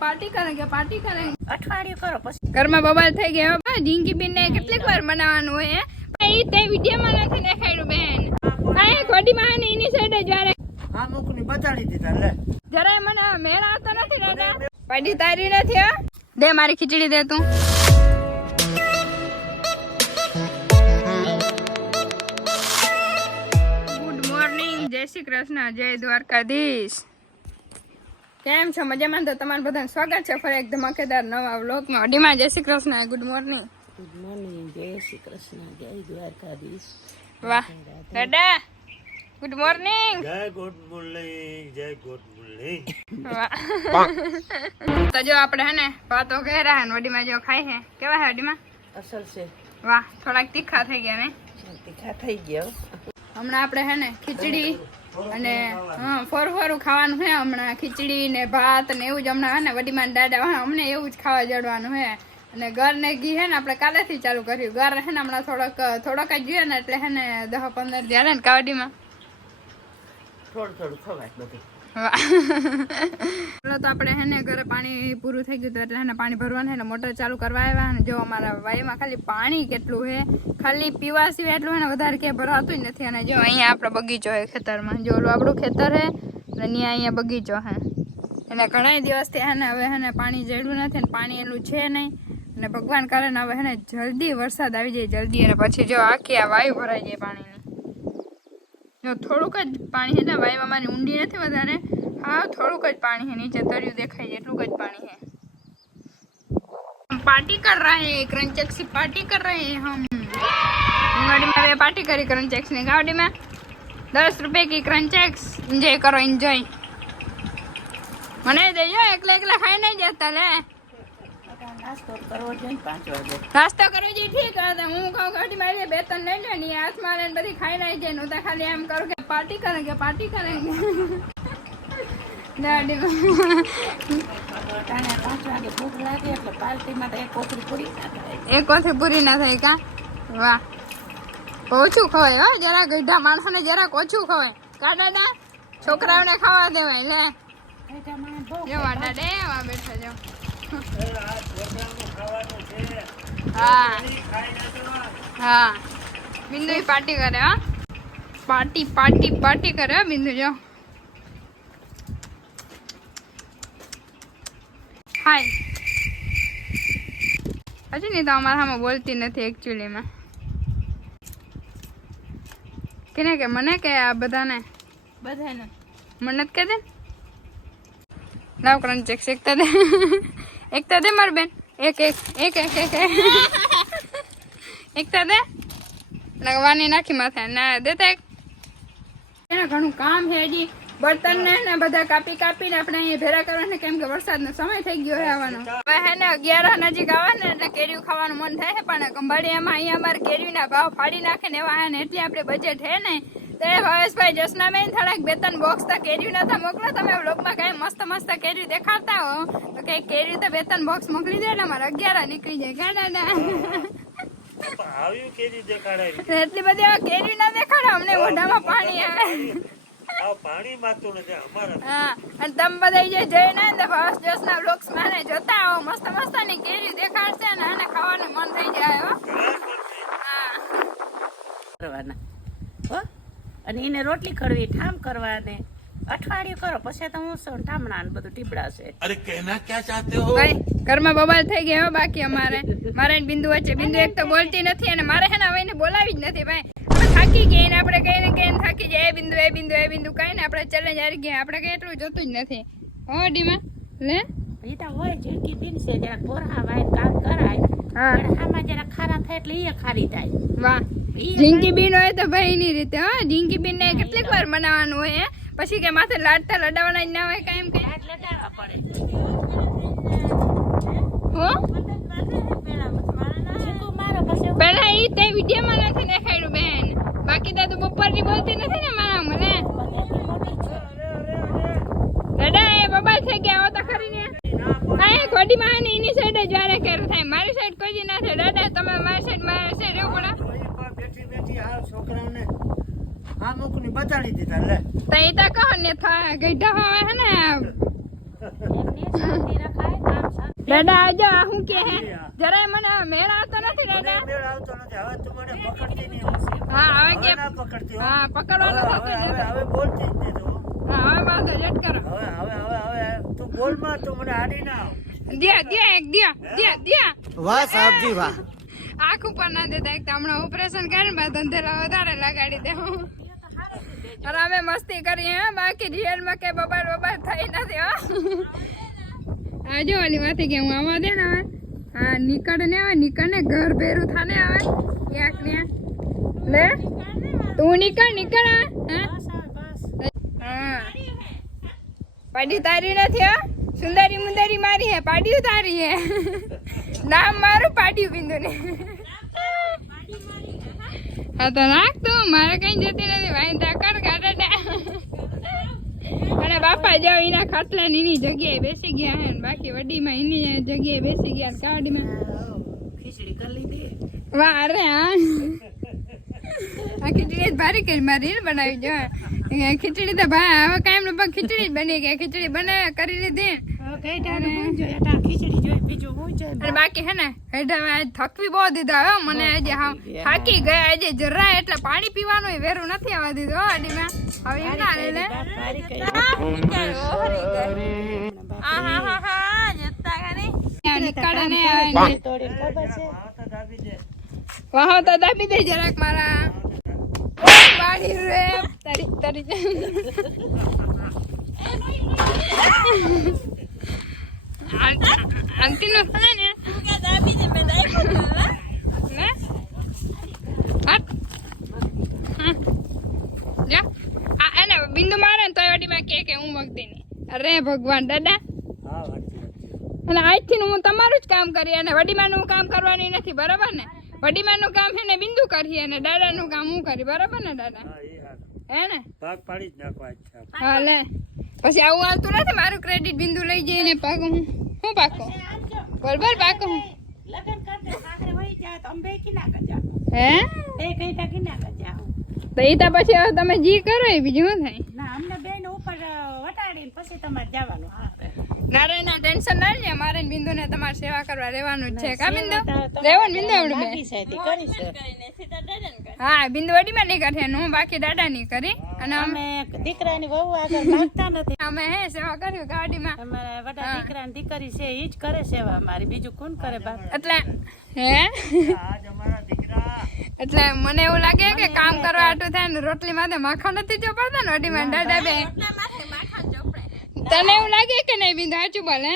Party करेंगे अठवाडिયું કરો પછી ઘરમાં બબાલ થઈ ગયા બા ઢીંકી બેન ને કેટલીક વાર મનાવવાનું હોય હે તે વિડિયો માં નથી દેખાડ્યું બેન આ ખોડી માં ને એની સાઈડ જ વારે આ મુકની બતાડી દીધા લે જરાય મને મેળ આવતો નથી દાદા પડી તારી નથી હો દે મારી ખીચડી દે તું ગુડ મોર્નિંગ જય શ્રી કૃષ્ણ જય દ્વારકાધીશ કેમ છો મજામાં તો તમારું બધાનું સ્વાગત છે ફરી એક ધમાકેદાર નવા વ્લોગમાં અડીમાં જય શ્રી કૃષ્ણ ગુડ મોર્નિંગ જય શ્રી કૃષ્ણ જય દ્વારકાધીશ વાહ દાદા ગુડ મોર્નિંગ જય ગુડ મોર્નિંગ તો જો આપણે હે ને ભાતો ઘેરા હે વડીમાં જો ખાય છે કેવા હે વડીમાં અસલ છે વાહ થોડાક તીખા થઈ ગયા ને તીખા થઈ ગયો હમણાં આપણે હે ને ખીચડી અને ફોરું ખાવાનું હે હમણાં ખીચડી ને ભાત ને એવું જ હમણાં હે ને વડીમાં દાદા અમને એવું જ ખાવા જડવાનું હે અને ઘર ને ઘી હે ને આપણે કાલેથી ચાલુ કર્યું ઘર હે ને હમણાં થોડોક જ જોઈએ ને એટલે હે ને 10-15 જાય ને કાવડીમાં થોડું ખવાય બધું તો આપણે હે ને ઘરે પાણી પૂરું થઈ ગયું એટલે હે ને પાણી ભરવાનું હે ને મોટર ચાલુ કરવા આવ્યા અને જો અમારા વાયમાં ખાલી પાણી કેટલું હે ખાલી પીવા સિવાય એટલું હે ને વધારે ક્યાંય ભરાતું જ નથી અને જો અહીંયા આપણો બગીચો હે ખેતરમાં જો ઓલું આપણું ખેતર હે અને અહીંયા બગીચો હે એટલે ઘણા દિવસથી હે ને હવે હે ને પાણી જડ્યું નથી ને પાણી એનું છે નહીં અને ભગવાન કરે ને હવે હે ને જલ્દી વરસાદ આવી જાય જલ્દી અને પછી જો આખી આ વાયુ ભરાઈ જાય પાણીની જો થોડુંક જ પાણી હે ને વાયમાં મારી ઊંડી નથી વધારે हाँ थोड़ू कुछ पानी है नीचे तरिયું દેખાય છે એટલું જ પાણી है हम पार्टी कर रहे हैं क्रंचेक्स की पार्टी कर रहे हैं हम गाड़ी में पार्टी करी क्रंचेक्स ने गाड़ी में 10 रुपए की क्रंचेक्स एंजॉय करो एंजॉय મને દેજો એકલા એકલા ખાઈ નહીં જતા લે નાસ્તો કરવો જોઈએ 5 વાગે નાસ્તો કરવો જોઈએ ઠીક છે હું ખાવ ગાડી માં બે ત્રણ લઈ લે ને હાથમાં લઈને બધી ખાઈ નહીં જાય હું તો ખાલી એમ કરું કે પાર્ટી કરેંગે દાદી 5 વાગે ભૂખ લાગે એટલે પાર્ટીમાં તો એક કોથળી પૂરી ના થાય એક કોથળી પૂરી ના થાય કા વાહ ઓછું ખવાય હો જરા ગઈઢા માણસોને જરા ઓછું ખવાય કા દાદા છોકરાઓને ખાવા દેવાય લે જો વાડા દે વા બેઠા જો હા હા બિંદુ પાર્ટી કરે હા પાર્ટી કરે બિંદુ જો હાય હજી નહીં તો અમારા સામે બોલતી નથી એકચ્યુઅલીમાં કેને કે મને કે આ બધાને મને જ કહે દે લાવ ક્રંચેક્સ એકતા દે માર બેન એક એકતા દે લગવાની નાખી માથે ના દેતા એને ઘણું કામ છે હજી બર્તન ને બધા કાપીને આપણે અહીંયા ભેરા કરવાના કેમ કે વરસાદનો સમય થઈ ગયો છે આવવાનો હવે હે ને 11 નજીક આવે ને એટલે કેરીઓ ખાવાનું મન થાય છે પણ ગંભાડિયામાં અહીંયા અમારે કેરીના ભાવ ફાડી નાખે ને એવા હે ને એટલે આપણે બજેટ હે ને તે હવેશભાઈ જસનાબેન થોડાક 2-3 બોક્સ તો કેરીઓ નતા મોકલો તમે વ્લોગમાં કઈ મસ્ત કેરીઓ દેખાડતા હો તો કઈ કેરીઓ તો 2-3 બોક્સ મોકલી દે એટલે અમારે 11 નીકળી જાય કા દાદા આવ્યું કેરી દેખાડાય એટલી બધી કેરીઓ ના દેખાડો અમને મોઢામાં પાણી આવે આ પાણી માતું નથી અમારા હા અને તમે બધા જે જઈને ને ફર્સ્ટ જસના વ્લોગ્સ માં ને જોતા આવો મસ્ત ની કેરી દેખાડશે ને આને ખાવાનું મન થઈ જાય હો હા કરવાના હો અને એને રોટલી કરવી ઠામ કરવાને અઠવાડિયું કરો પછી તો હું સોન ઠામણા ને બધું ટીપડાશે અરે કહેના ક્યાં ચાહતે હો ભાઈ ઘરમાં બબાલ થઈ ગયા બાકી અમારે મારે બિંદુ વચ્ચે બિંદુ એક તો બોલતી નથી અને મારે હે ને હવે એને બોલાવી જ નથી ભાઈ થાકી ગઈ ને આપણે કઈ ને કઈ થાકી જાય એ બિંદુ કઈ ને આપણે ચેલેન્જ હારી ગયા આપણે કઈ એટલું જોતું જ નથી હો ડીમાં લે ઈટા હોય જેકી દિન છે જરા બોરા વાય કામ કરાય હા આમાં જરા ખારા થાય એટલે ઈ ખારી થાય વાહ ઢીંકી બીન હોય તો ભાઈ ની રીતે હા ઢીંકી બીન ને કેટલીક વાર બનાવવાનું હોય પછી કે માથે લાડતા લડાવવાના જ ના હોય કાયમ કે લડાવવા પડે હો પેલા ઈ તે વિડિયો માં નથી દેખાડ્યું બેન બાકી તો બપોરની બોલતી નથી ને મારા મને દાદા એ બબાલ થઈ ગયા હો તો ખરી ને આ ખોડી માં ને એની સાઈડ જ વારે કેર થાય મારી સાઈડ કોઈ જ ના થાય દાદા તમે મારી સાઈડ રહેવું પડે બેઠી આ છોકરાઓને આ મુકની બતાડી દીધા લે તો ઈ તો કહો ને ગઈઢા હોય હે ને એમને શાંતિ રખાય દાદા આજો આ હું કે હે જરાય મને મેળ આવતો નથી મને દાદા મેળ આવતો નથી. હવે તું મને પકડતી નહીં. હા હવે હવે કે ના પકડતી હો. હા પકડવાનો હવે થતો હવે નથી. હવે બોલતી જ નહીં તું. હા હવે બાદ રેટ કરો હવે તું બોલમાં તું મને આડી ના આવ. દિયા વાહ સાહેબજી વાહ. આંખ ઉપર ના દેતા એક તો હમણાં ઓપરેશન કરીને બાદ ધંધેલા વધારે લગાડી દે અને અમે મસ્તી કરીએ હે બાકી રિયલ માં કે બબાર થઈ નથી હો આ જો ઓલી વાથી કે હું આવા દે ને હવે હા નીકળ ને ઘર ભેરું થાને આવે ક્યાંક ને લે તું નીકળ હા પાડી તારી નથી હો સુંદરી મુંદરી મારી હે પાડ્યું તારી હે નામ મારું પાડ્યું બિંદુ ને હા તો રાખ તું મારે કઈ જતી નથી ભાઈ તાકર કાઢે અને બાપા જાવ એના ખાટલા ની એની જગ્યાએ બેસી ગયા હે બાકી વડીમાં એની જગ્યાએ બેસી ગયા કાઢમાં ખીચડી કરી લીધી વાહ અરે હા આ ખીચડી ભારી કરી મારી રીલ બનાવી જો ખીચડી તો ભાઈ હવે કાયમ લગભગ ખીચડી જ બની ગયા ખીચડી બનાવી કરી લીધી ખીચડી જોઈએ બીજું હું જોઈએ અને બાકી હે ને હેઠા આજ થકવી બહુ દીધા હવે મને આજે થાકી ગયા આજે જરા એટલે પાણી પીવાનું વેરું નથી આવવા દીધું અડીમાં હવે એમ ના લે નીકળે ને વાહ તો દાબી દે જરાક મારા પાણી રે તારી આંટી નો ફોન ને કે દાબી દે મે દાઈ ને હટ જા આ એને બિંદુ મારે ને તોય વડીમાં કે હું વગતી ની અરે ભગવાન દાદા હા અને આજથી હું તમારું જ કામ કરી અને વડીમાનું કામ કરવાની નથી બરાબર ને વડીમાનું કામ હે ને બિંદુ કરી અને દાદાનું કામ હું કરી બરાબર ને દાદા હે ને ભાગ પાડી જ નાખવા છે. હા લે પછી આવું આવતું નથી મારું ક્રેડિટ બિંદુ લઈ જઈને પાકો હું પાકો બરોબર પાકો હું લગન કરતે સાસરે વહી જાય તો અંબે કિના કરજા હે એ કઈટા કિના કરજા તો એ તો પછી હવે તમે જી કરો એ બીજું શું થાય ના અમને બેન ઉપર વટાડીને પછી તમારે જવાનું હા નારે ના ટેન્શન ના લે મારે ને બિંદુ ને તમારી સેવા કરવા રહેવાનું જ છે કા બિંદુ રહેવાનું બિંદુ આવડું બે હા બિંદુ વડીમાં નહીં કરી હું બાકી દાદા નહીં કરી અને અમે દીકરાની વહુ આગળ માગતા નથી અમે હે સેવા કર્યું ગાડીમાં અમારા વડા દીકરાની દીકરી છે ઈ જ કરે સેવા અમારી બીજું કોણ કરે બાપ એટલે હે આજ અમારા દીકરા એટલે મને એવું લાગે કે કામ કરવા આટું થાય ને રોટલી માથે માખણ નથી ચોપડતા ને વડીમાં દાદા બે તને એવું લાગે કે નહીં બિંદુ સાચું બોલે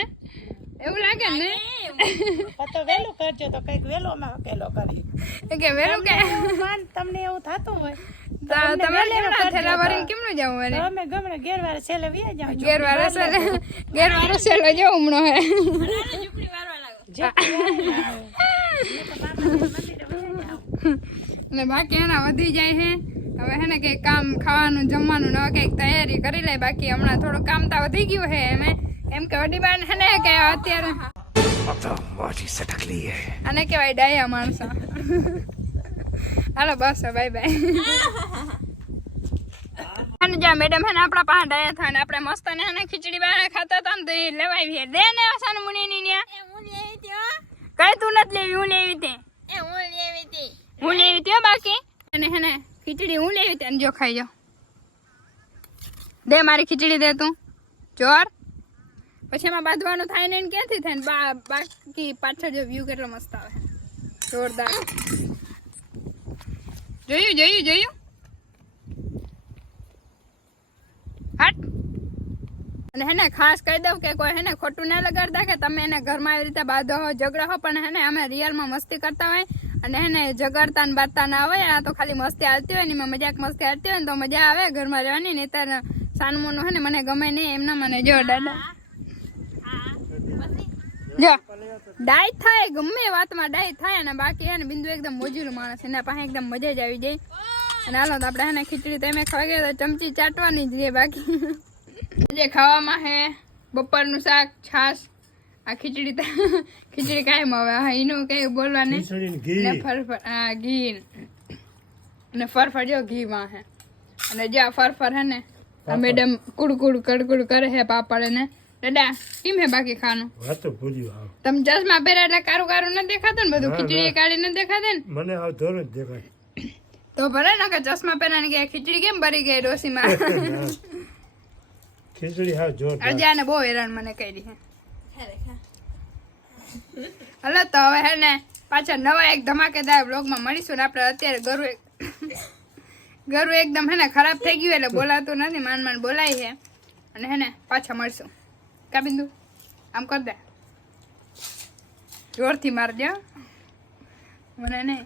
એવું લાગે ને તો વેલું કરજો તો કઈક વેલો માં કેલો કરી કે વેલું કે તમને એવું થતું હોય તો તમે લેવડા થેલા ભરીને કેમનું જાવ વરે અમે ગમણે ઘેરવાળા છેલ્લે વ્યા જાવ ઘેરવાળો સેલો જો હમણો હે અને બાકી એના વધી જાય છે હવે હે ને કઈક કામ ખાવાનું જમવાનું ને કઈક તૈયારી કરી લે બાકી હમણાં થોડું કામ તો વધી ગયું હે એમ કે વડી બાન હે ને કે અત્યારે આને કેવાય ડાયા માણસો હાલો બસ બાય બાય અને જા મેડમ હે ને આપણા પાસે ડાયા થાય ને આપણે મસ્ત ને હે ખીચડી બાને ખાતા હતા ને તો એ લેવાઈ દે ને સાન મુની ની ને કઈ તું નથી લેવી હું લેવી તે હું લેવી તે બાકી અને હે ને ખીચડી હું લેવી તે જો ખાઈ જાઓ દે મારી ખીચડી દે તું ચોર પછી એમાં બાંધવાનું થાય ને ક્યાંથી થાય ને બાકી પાછળ જો વ્યૂ કેટલો મસ્ત આવે જોરદાર જોયું હટ અને હે ને ખાસ કહી દઉં કે કોઈ હે ને ખોટું ના લગાડતા કે તમે એને ઘરમાં આવી રીતે બાંધો હો ઝઘડો હો પણ હે ને અમે રિયલમાં મસ્તી કરતા હોય અને હે ને ઝઘડતા ને બાંધતા ના હોય આ તો ખાલી મસ્તી આવતી હોય ને એમાં મજાક મસ્તી આવતી હોય ને તો મજા આવે ઘરમાં રહેવાની નહીં તાર સાનમોનું હે ને મને ગમે નહીં એમના મને જો દાદા જો ડાય થાય ગમે વાતમાં ડાય થાય અને બાકી હે ને બિંદુ એકદમ મોજુલું માણસ એના પાસે એકદમ મજા જ આવી જાય અને હાલો તો આપણે હે ને ખીચડી તમે ખાવા ગયા તો ચમચી ચાટવાની જ રહે બાકી જે ખાવામાં હે બપોરનું શાક છાશ આ ખીચડી કાયમ હવે હા એનું કઈ બોલવાનું ને ફરફર હા ઘી ને ફરફર જો ઘીમાં હે અને જે આ ફરફર હે ને આ મેડમ કુડકુડ કડકુડ કરે હે પાપડ ને દાદા કેમ હે બાકી ખાવાનું વાતો ભૂલ્યું આવ તમે ચશ્મા પહેર્યા એટલે કારું કારું નથી દેખાતું ને બધું ના, ખીચડી ના. કાઢી નથી દેખાતી ને મને આવ ધોરણ જ દેખાય તો ભલે ના કે ચશ્મા પહેરા કે ખીચડી કેમ ભરી ગઈ ડોસીમાં ના. ખીચડી હાવ જોરદાર અરજાને બહુ હેરાન મને કરી છે હલો તો હવે હે ને પાછા નવા એક ધમાકેદાર બ્લોગમાં મળીશું ને આપણે અત્યારે ગરુ એકદમ હે ને ખરાબ થઈ ગયું એટલે બોલાતું નથી માંડ બોલાય છે અને હે ને પાછા મળશું કા બિંદુ આમ કર દે જોરથી મારજો મને નહીં